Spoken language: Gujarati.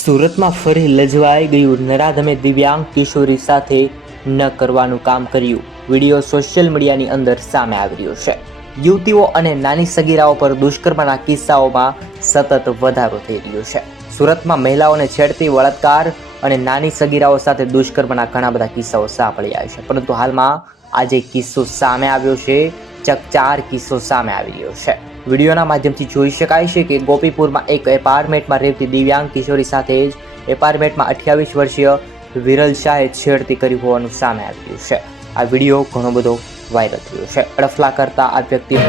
સુરતમાં ફરી લજવાઈ ગયું નરાધમે દિવ્યાંગ કિશોરી સાથે ન કરવાનું કામ કર્યું. વિડીયો સોશિયલ મીડિયાની અંદર સામે આવી રહ્યો છે. યુવતીઓ અને નાની સગીરાઓ પર દુષ્કર્મના કિસ્સાઓમાં સતત વધારો થઈ રહ્યો છે. સુરતમાં મહિલાઓને છેડતી, બળાત્કાર અને નાની સગીરાઓ સાથે દુષ્કર્મના ઘણા બધા કિસ્સાઓ સાંભળી આવ્યા છે, પરંતુ હાલમાં આજે કિસ્સો સામે આવ્યો છે. ચકચાર કિસ્સો સામે આવી રહ્યો છે. વિડીયોના માધ્યમથી જોઈ શકાય છે કે ગોપીપુરમાં એક એપાર્ટમેન્ટમાં રહેતી દિવ્યાંગ કિશોરી સાથે જ એપાર્ટમેન્ટમાં 28 વર્ષીય વિરલ શાહે છેડતી કરી હોવાનું સામે આવી રહ્યું છે. આ વિડીયો ઘણો બધો વાયરલ થયો છે. અડફલા કરતા આ વ્યક્તિ